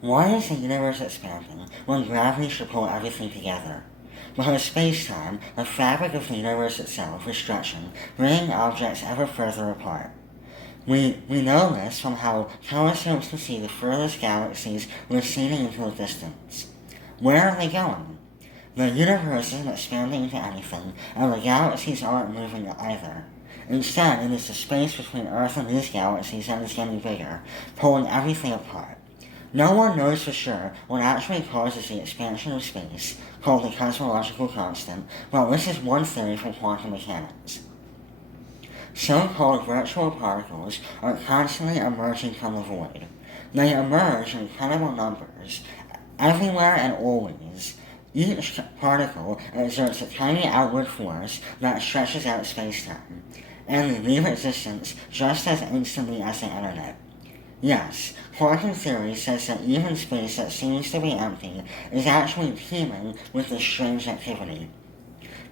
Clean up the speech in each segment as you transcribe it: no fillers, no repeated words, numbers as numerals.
Why is the universe expanding when gravity should pull everything together? Because space-time, the fabric of the universe itself, is stretching, bringing objects ever further apart. We know this from how telescopes can see the furthest galaxies receding into the distance. Where are they going? The universe isn't expanding into anything, and the galaxies aren't moving either. Instead, it is the space between Earth and these galaxies that is getting bigger, pulling everything apart. No one knows for sure what actually causes the expansion of space, called the cosmological constant, but this is one theory from quantum mechanics. So-called virtual particles are constantly emerging from the void. They emerge in incredible numbers, everywhere and always. Each particle exerts a tiny outward force that stretches out space-time, and they leave existence just as instantly as the internet. Yes, quantum theory says that even space that seems to be empty is actually teeming with this strange activity.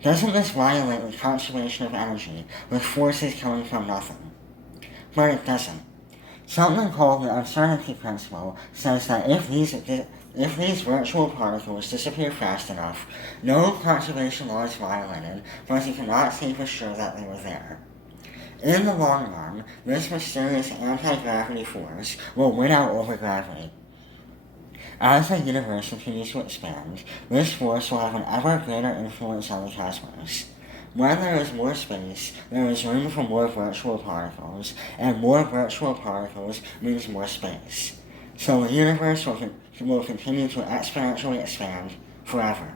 Doesn't this violate the conservation of energy with forces coming from nothing? But it doesn't. Something called the uncertainty principle says that if these virtual particles disappear fast enough, no conservation law is violated, but you cannot say for sure that they were there. In the long run, this mysterious anti-gravity force will win out over gravity. As the universe continues to expand, this force will have an ever greater influence on the cosmos. When there is more space, there is room for more virtual particles, and more virtual particles means more space. So the universe will continue to exponentially expand forever.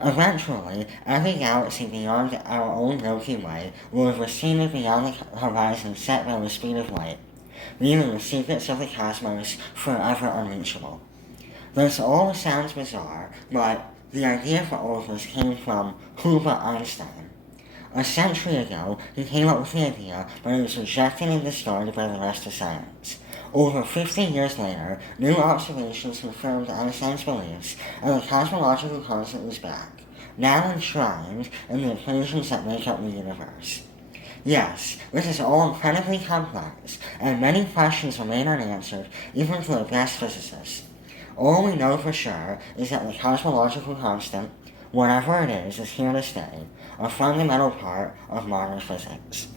Eventually, every galaxy beyond our own Milky Way will have receded beyond the horizon set by the speed of light, leaving the secrets of the cosmos forever unreachable. This all sounds bizarre, but the idea for all of this came from Albert Einstein. A century ago, he came up with the idea, but it was rejected and discarded by the rest of science. Over 50 years later, new observations confirmed Einstein's beliefs, and the cosmological constant was back, now enshrined in the equations that make up the universe. Yes, this is all incredibly complex, and many questions remain unanswered, even for the best physicists. All we know for sure is that the cosmological constant, whatever it is here to stay, a fundamental part of modern physics.